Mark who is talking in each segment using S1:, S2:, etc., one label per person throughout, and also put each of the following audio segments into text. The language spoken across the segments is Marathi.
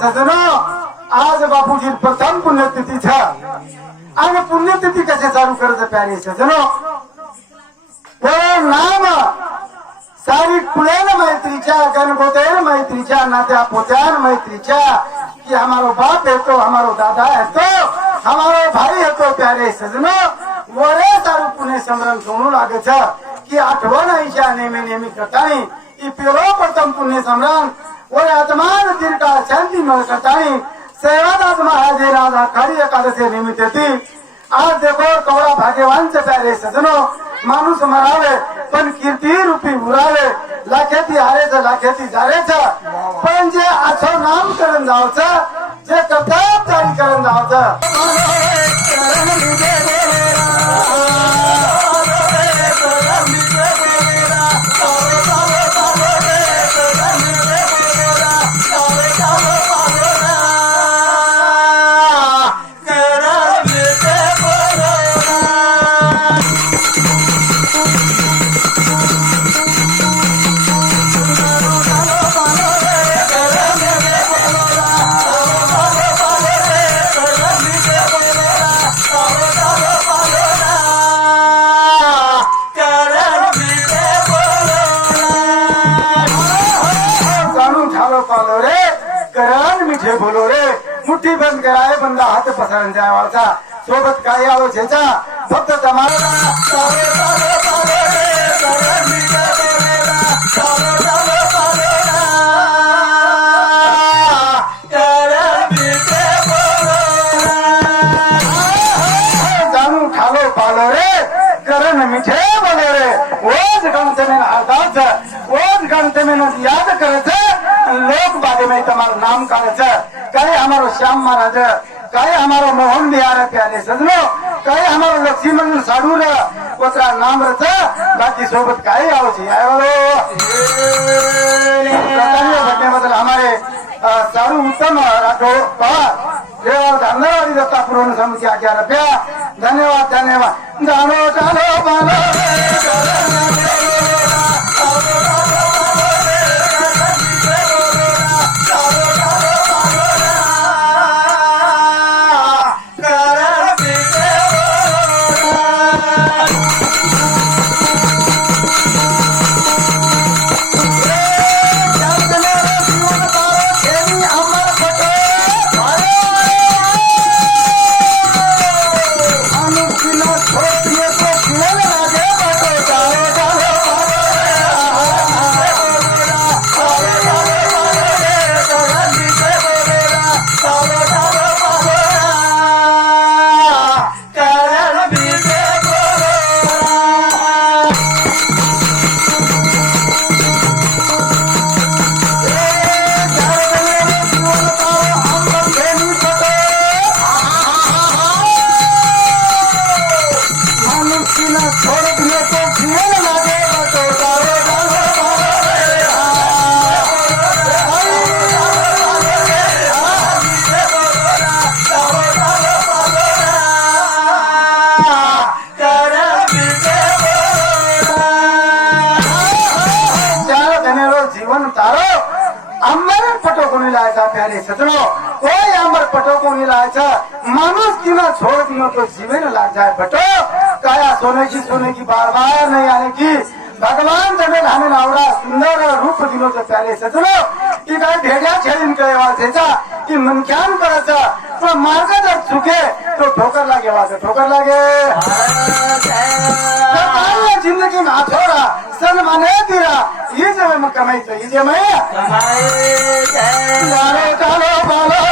S1: सजनो आज बापूजी प्रथम पुण्यतिथी छ आणि पुण्यतिथी कसे चालू करत प्यारे सजनो? तो नाम सारी कुळेन मैत्रीच्या गणगोतेन मैत्रीच्या नात्या पोत्यान मैत्रीच्या की हमारो बाप येतो हमारो दादा येतो हमारो भाई येतो प्यारे सजनो. वरे सारू पुणे समरण सोनू लागे छ कि आठवण आईच्या नेहमी नेहमी करतानी ई पेलो प्रथम पुण्य समरण वरे आत्मान दीर्घा शांती मिळ करतानी सेवादास महाराजे राजा खरी एकादशी निमित्त ती आज देखो कवडा भाग्यवानचे प्यारे सजनो माणूस मरावे पण कीर्ती रूपी उरावे लाखेती हारेच लाखेती जारेच पण जे आछो नामकरण जावचं जे कथाप जारी करण जावचं मुट्ठी बंद कराए बंदा हाथ पसरण जाए वाला सोबत काही आलो छेचा? फक्त जमाना याद करायचं लोक बारे में तुम्हाला नाम करायचं हमारो श्याम महाराज काहे हमारो मोहन बिहार प्याले सजनो काहे हमारो लक्ष्मण साडू र कोतरा नाम रच बाकी सोबत काय आव छी आयो बद्दल हमारे साडू उत्तम राठोड पवार देवा धन्यवाद दत्ता पूर्ण समिती आचार्य धन्यवाद धन्यवाद। जाणो जाणो बाला लायचा माणूस किना छोड़ दियो तो जीवन लाग जाए पटो काया सोने की सोने की बार बार नहीं आने की? भगवान जमेल हमें आवडा सुंदर रूप दिलो तो प्यारे सजनो की काय भेड्या छेडीन काय वाचायचा की मनख्यान करायचा. तो मार्ग जर चुके तो ठोकर लागे वाचा ठोकर लागे जिंदगी में हथोड़ा सन माने दिरा ये जब मैं कमाई तो ये जब मैं चालो चालो बालो.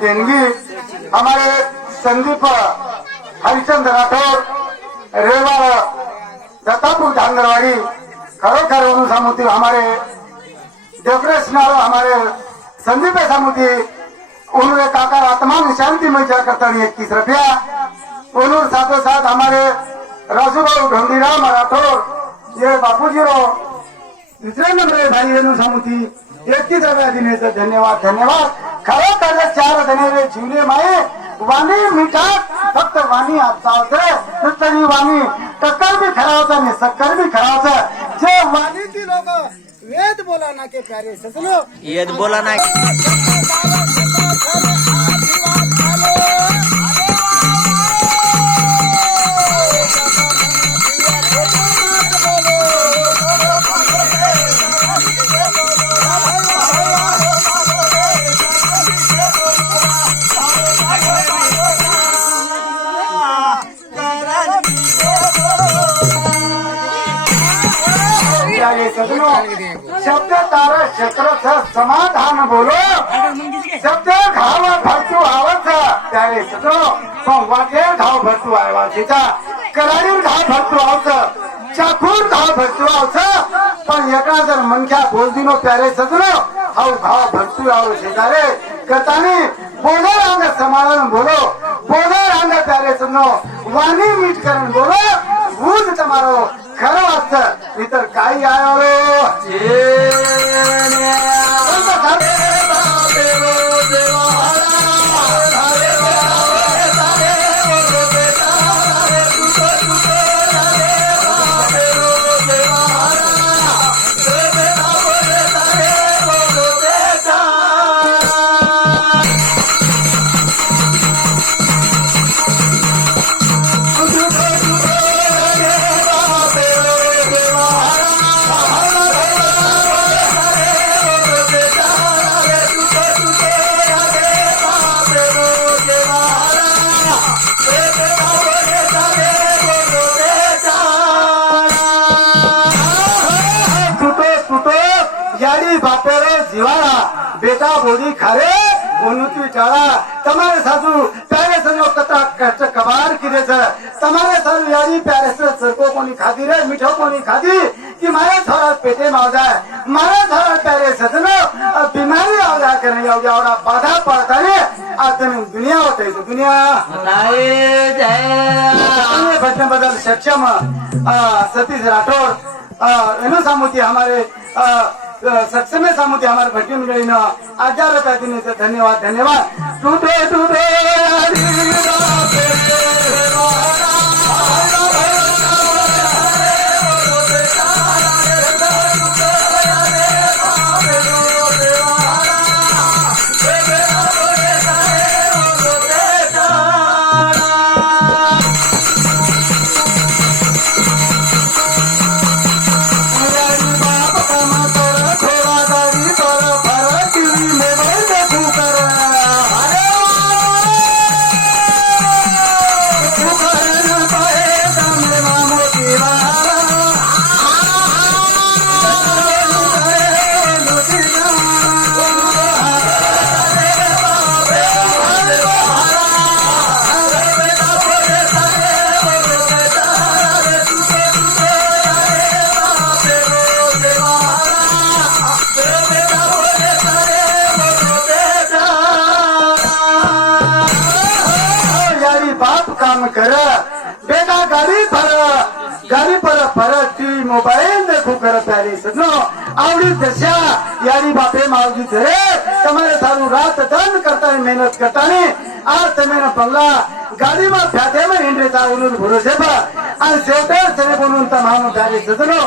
S1: भटने देणगी हमारे संदीप हरिचंद्र राठौर रेवाड़ दत्तापुर धांगरवाड़ी खरोखर वनु हमारे देवरेश हमारे संदीप सामुती उन्होंने काका आत्मा में शांति में जा करता नहीं इक्कीस रुपया. उन्होंने साथों साथ हमारे राजूभाऊ ढोंडीराम राठौर ये बापू जी रो दुसऱ्या नंबर भाई रेणू रुपया दिनेचं धन्यवाद धन्यवाद. खरं तर चार धनेरे जीवले माये. वाणी मिठात फक्त वाणी आता होते नुसतं वाणी. टक्कर भी खरा होता आणि सक्कर भी खरा होता जे वाणी ती लोक वेद बोला ना के प्यारे सजनो
S2: येत बोला नाही
S1: शब्द तार चक्रच समाधान बोलो. शब्द घाव भरतू आवच प्यारे सजनो संवादे धाव भरतू आवाजीचा कराडीर धाव भरतू आवत चाकूर घाव भरतू आवच पण एका जर मनक्या बोलदिनो प्यारे सजनो हाव घाव भरतू आव शेजारे कतानी बोले रांग समाधान बोलो बोले रांग प्यारे सजनो वाणी मीठ करण बोलो भूत તમારો ખરો અર્થ નહીતર કાઈ આવ્યો याडी બાપેરે જીવાળા બેટા બોડી ખારે ઉન્નતિ ચાળા તમારે સાસુ પ્યારે સજો કતરા કષ્ટ કબાર કીધે છે તમારે સાસુ યાડી પ્યારે સે સરકો કોની ખાધી રે મીઠો કોની ખાધી કે મારે થોડા પેટે માં જાય મારે થોડા પ્યારે સજનો આ બીમારી આવડા કે નહીં આવડા આવડા બાધા પડતા ને આ તમે દુનિયા હોતે છે દુનિયા અને ભજન બદલ સક્ષમ અ, સતીશ રાઠોડ અ, એનું સામુતી અમારે सक्षमे सामोती हमारे भटिन गई ना आचार धन्यवाद. धन्यवाद टूटे टूटे ಗರೀಬರ ಪರ ಟಿವಿ ಮೊಬೈಲ್ ಬೇಕು ಕರ ಪ್ಯಾಲೇಸನ್ನು આવડી દશા યારી બાપે માવજી ધરે તમારે સારું રાત દંડ કરતા મહેનત કરતા ને આ તમે પલ્લા ગાડીમાં ફ્યાતેમાં હિંડે તાવનું ભરોસે પર આ સેવટેર તને બોલું તમામ ધારી સદનો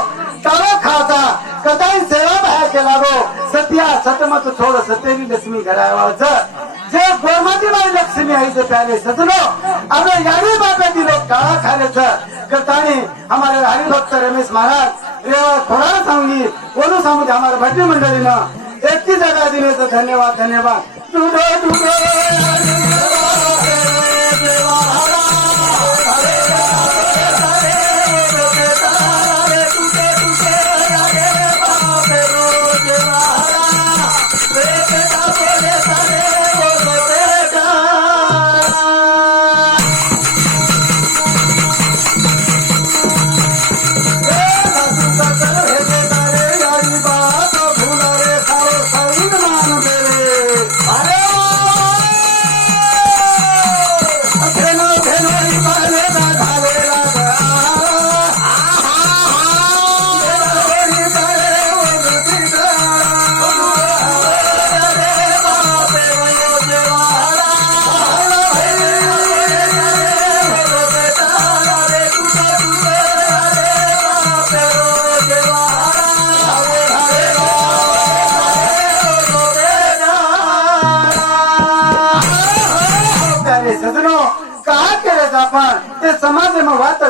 S1: તારો ખાતા કદાઈ સેવા બહાર કે લાગો સત્યા સતમત છોડ સત્યની લક્ષ્મી ઘરાવા છે જે ગોરમાજી મારી લક્ષ્મી આવી છે પ્યાલે સદનો આપણે યારી બાપે દિલો કાળા ખાલે છે कथाने हमारे हरिभक्त रमेश महाराज रेवा थोडा सांगी बोलू सांगू हमारे भट्टी मंडळीनं. ना की जगा दिले तर धन्यवाद धन्यवाद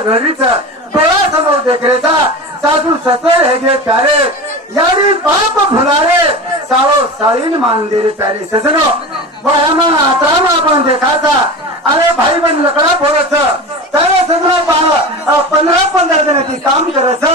S1: घरीच डोळा समोर देखरेचा साधू ससर हे जे प्यारे यारी बाप फुलारे साळो साळीन मान प्यारे ससनो वयामा आत्राम आपण देखाचा अरे भाई बन लकडा फोडच त्याला सगळं पंधरा पंधरा जणांची काम करत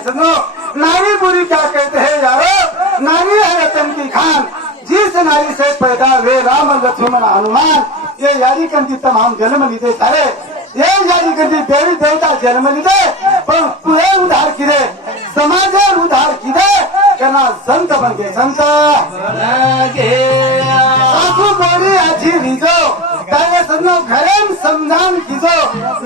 S1: दापन सुनो नारी बुरी क्या कहते हैं यारो? नारी है रतन की खान। जिस नारी से पैदा हुए राम लक्ष्मण हनुमान ये यारी कंदी तमाम जन्म लीधे सारे। ये यारी कंदी देवी देवता जन्म लीधे पण पुढे उधार किरे समाजावर उधार किरे त्यांना संत बनते संत। सासू बोली आजी रिजो त्याने सन्नो घरेम समजान किजो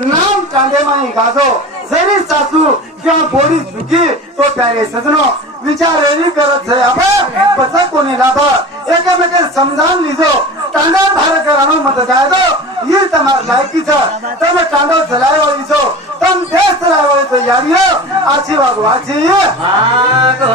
S1: नाम कांदे माई गाजो। जरी सासू ત્યાં બોરી સુખી તો ત્યારે સજનો વિચાર એવી કરત છે આપણે પછા કોની લાભ એકમેકે સમજાન લીધો ટાંડર ભારે કરવાનો મત જાયદો એ તમારી લાયકી છે તમે ટાંડો ચલાવ્યો હોય છો તમે દેશ ચલાવ્યો હોય તો યાદીઓ આશીર્વાદ વાંચી હા તો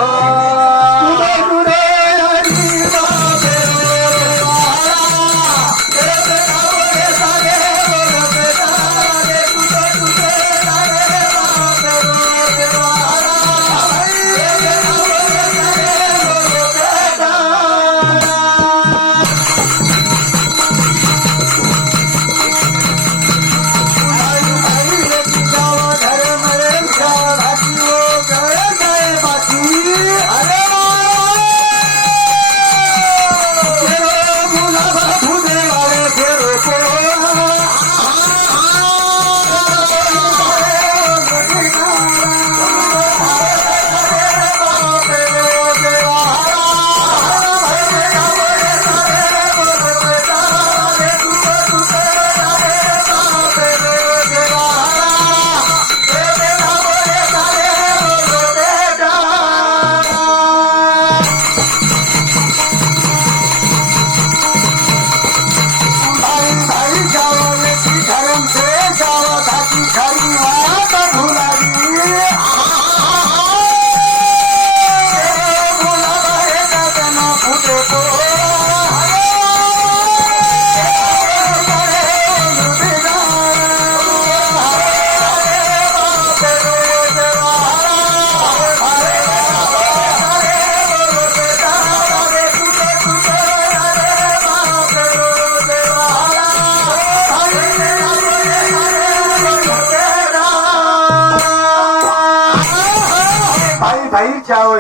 S1: Ciao